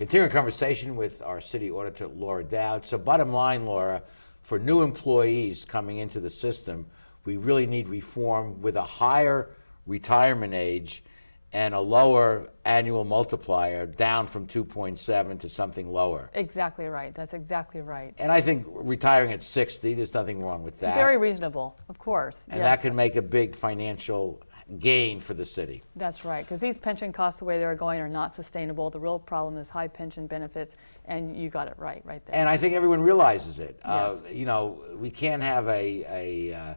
Continuing conversation with our city auditor, Laura Doud. So bottom line, Laura, for new employees coming into the system, we really need reform with a higher retirement age and a lower annual multiplier, down from 2.7 to something lower. Exactly right. That's exactly right. And I think retiring at 60, there's nothing wrong with that. Very reasonable, of course. And that can make a big financial gain for the city. That's right, because these pension costs, the way they're going, are not sustainable. The real problem is high pension benefits, and you got it right there. And I think everyone realizes it. Yes. You know, we can't have a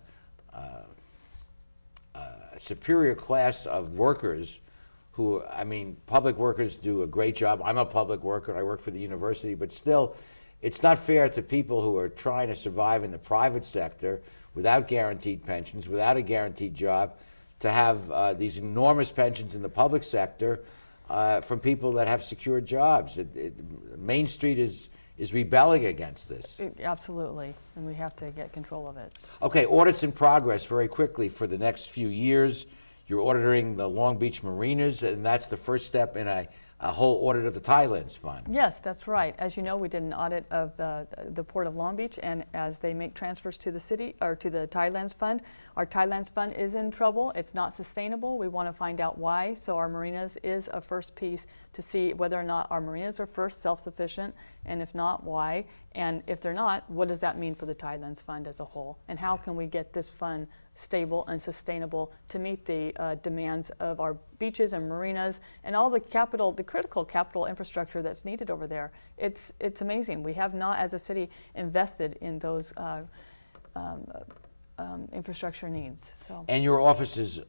superior class of workers who, I mean, public workers do a great job. I'm a public worker, I work for the university, but still, it's not fair to people who are trying to survive in the private sector without guaranteed pensions, without a guaranteed job, to have these enormous pensions in the public sector from people that have secure jobs. Main Street is rebelling against this. Absolutely, and we have to get control of it. Okay, audits in progress very quickly for the next few years. You're auditing the Long Beach marinas, and that's the first step in a whole audit of the Tidelands Fund. Yes, that's right. As you know, we did an audit of the Port of Long Beach, and as they make transfers to the city or to the Tidelands Fund, our Tidelands Fund is in trouble. It's not sustainable. We want to find out why. So our marinas is a first piece to see whether or not our marinas are first self-sufficient, and if not, why? And if they're not, what does that mean for the Tidelands Fund as a whole? And how can we get this fund stable and sustainable to meet the demands of our beaches and marinas and all the critical capital infrastructure that's needed over there? It's amazing. We have not, as a city, invested in those infrastructure needs. So. And your office is,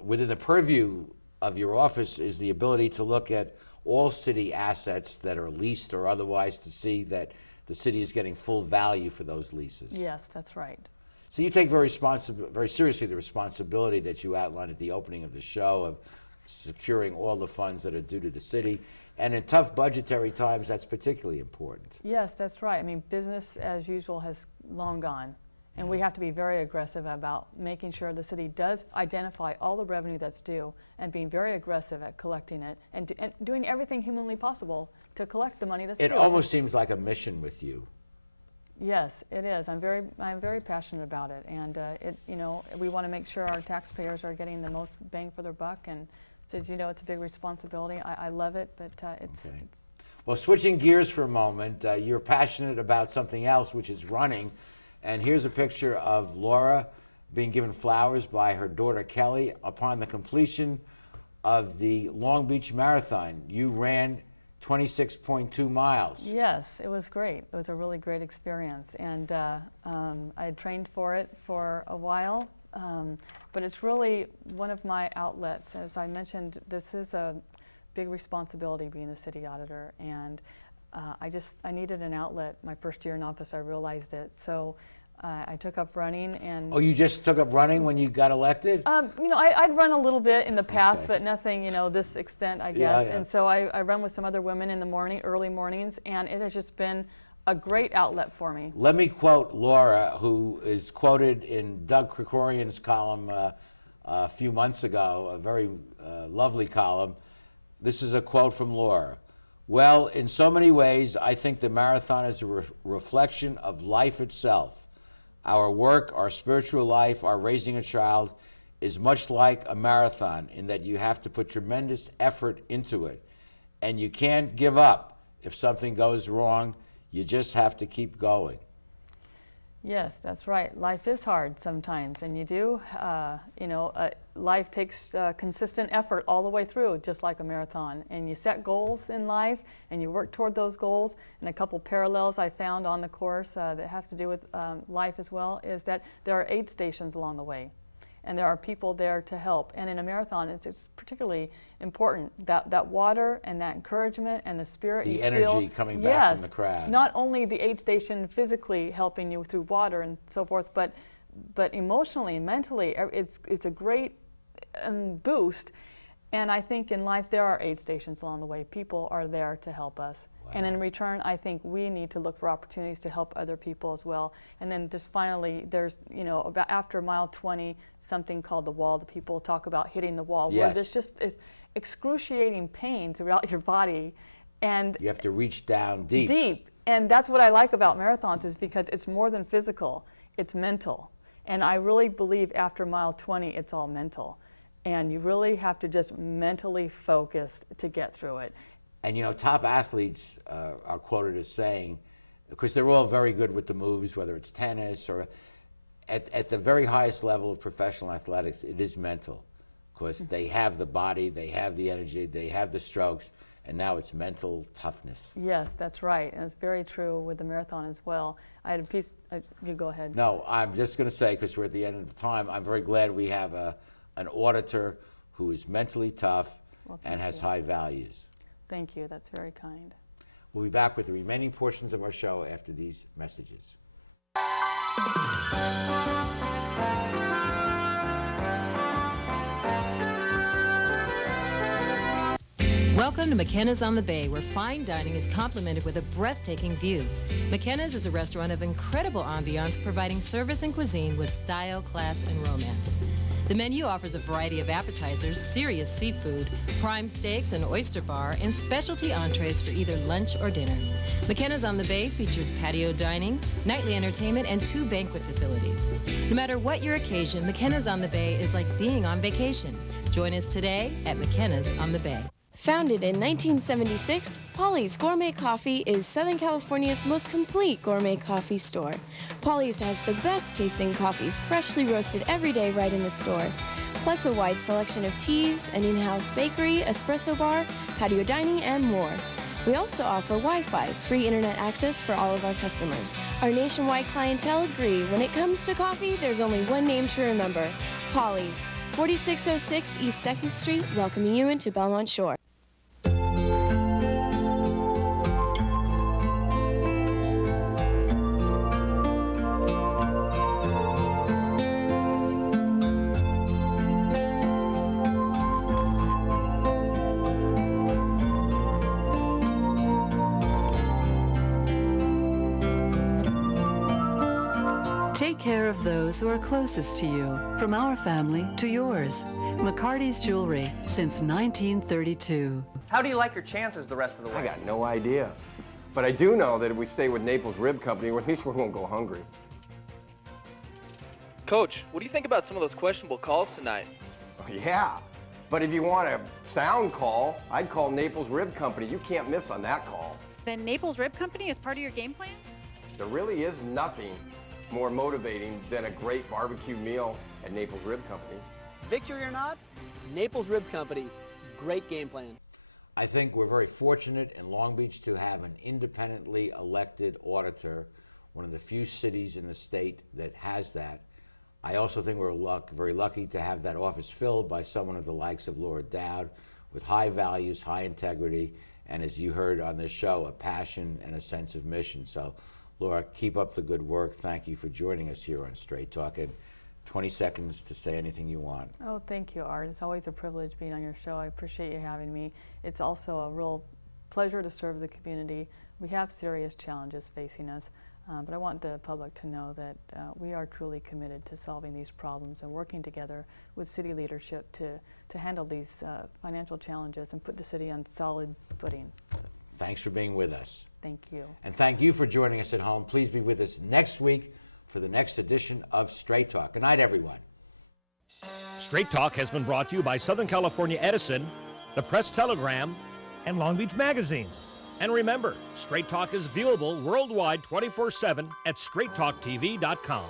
within the purview of your office is the ability to look at all city assets that are leased or otherwise to see that the city is getting full value for those leases. Yes, that's right. So you take very seriously the responsibility that you outlined at the opening of the show of securing all the funds that are due to the city. And in tough budgetary times, that's particularly important. Yes, that's right. I mean, business as usual has long gone. And we have to be very aggressive about making sure the city does identify all the revenue that's due and being very aggressive at collecting it and doing everything humanly possible to collect the money that's due. It almost seems like a mission with you. Yes, it is. I'm very passionate about it, and we want to make sure our taxpayers are getting the most bang for their buck. And so, it's a big responsibility. I love it, but it's. Okay. Well, switching gears for a moment, you're passionate about something else, which is running. And here's a picture of Laura being given flowers by her daughter Kelly upon the completion of the Long Beach Marathon. You ran 26.2 miles. Yes, it was great. It was a really great experience, and I had trained for it for a while, but it's really one of my outlets. As I mentioned, this is a big responsibility being the city auditor, and I needed an outlet. My first year in office, I realized it. So I took up running. And oh, you just took up running when you got elected? I'd run a little bit in the past, okay. But nothing, this extent, I guess. Yeah. And so I run with some other women in the morning, early mornings, and it has just been a great outlet for me. Let me quote Laura, who is quoted in Doug Krikorian's column a few months ago, a very lovely column. This is a quote from Laura. Well, in so many ways, I think the marathon is a reflection of life itself. Our work, our spiritual life, our raising a child is much like a marathon in that you have to put tremendous effort into it. And you can't give up. If something goes wrong, you just have to keep going. Yes, that's right. Life is hard sometimes, and you do, life takes consistent effort all the way through, just like a marathon. And you set goals in life, and you work toward those goals. And a couple parallels I found on the course that have to do with life as well is that there are aid stations along the way. And there are people there to help. And in a marathon, it's particularly important that water and that encouragement and the spirit the you energy feel, coming back from the crowd. Not only the aid station physically helping you through water and so forth, but emotionally and mentally, it's a great boost. And I think in life there are aid stations along the way. People are there to help us. Wow. And in return, I think we need to look for opportunities to help other people as well. And then there's about after mile 20, something called the wall. The people talk about hitting the wall, yes. where there's just excruciating pain throughout your body. And You have to reach down deep. deep. And that's what I like about marathons, is because it's more than physical, it's mental. And I really believe after mile 20, it's all mental. And you really have to just mentally focus to get through it. And you know, top athletes are quoted as saying, because they're all very good with the moves, whether it's tennis or at the very highest level of professional athletics, it is mental. Because they have the body, they have the energy, they have the strokes, and now it's mental toughness. Yes, that's right. And it's very true with the marathon as well. I had a piece, you go ahead. No, I'm just going to say, because we're at the end of the time, I'm very glad we have an auditor who is mentally tough and has high values. Thank you, that's very kind. We'll be back with the remaining portions of our show after these messages. Welcome to McKenna's on the Bay, where fine dining is complemented with a breathtaking view. McKenna's is a restaurant of incredible ambiance, providing service and cuisine with style, class, and romance. The menu offers a variety of appetizers, serious seafood, prime steaks, an oyster bar, and specialty entrees for either lunch or dinner. McKenna's on the Bay features patio dining, nightly entertainment, and 2 banquet facilities. No matter what your occasion, McKenna's on the Bay is like being on vacation. Join us today at McKenna's on the Bay. Founded in 1976, Polly's Gourmet Coffee is Southern California's most complete gourmet coffee store. Polly's has the best tasting coffee, freshly roasted every day right in the store, plus a wide selection of teas, an in-house bakery, espresso bar, patio dining, and more. We also offer Wi-Fi, free internet access for all of our customers. Our nationwide clientele agree when it comes to coffee, there's only one name to remember: Polly's, 4606 East 2nd Street, welcoming you into Belmont Shore. Take care of those who are closest to you, from our family to yours. McCarty's Jewelry, since 1932. How do you like your chances the rest of the way? I got no idea. But I do know that if we stay with Naples Rib Company, at least we won't go hungry. Coach, what do you think about some of those questionable calls tonight? Oh, yeah. But if you want a sound call, I'd call Naples Rib Company. You can't miss on that call. Then Naples Rib Company is part of your game plan? There really is nothing more motivating than a great barbecue meal at Naples Rib Company. Victory or not, Naples Rib Company, great game plan. I think we're very fortunate in Long Beach to have an independently elected auditor, one of the few cities in the state that has that. I also think we're very lucky to have that office filled by someone of the likes of Laura Doud, with high values, high integrity, and as you heard on this show, a passion and a sense of mission. So, Laura, keep up the good work. Thank you for joining us here on Straight Talk. And 20 seconds to say anything you want. Oh, thank you, Art. It's always a privilege being on your show. I appreciate you having me. It's also a real pleasure to serve the community. We have serious challenges facing us, but I want the public to know that we are truly committed to solving these problems and working together with city leadership to handle these financial challenges and put the city on solid footing. So, thanks for being with us. thank you. And thank you for joining us at home. Please be with us next week for the next edition of Straight Talk. Good night, everyone. Straight Talk has been brought to you by Southern California Edison, the Press Telegram, and Long Beach Magazine. And remember, Straight Talk is viewable worldwide 24/7 at straighttalktv.com.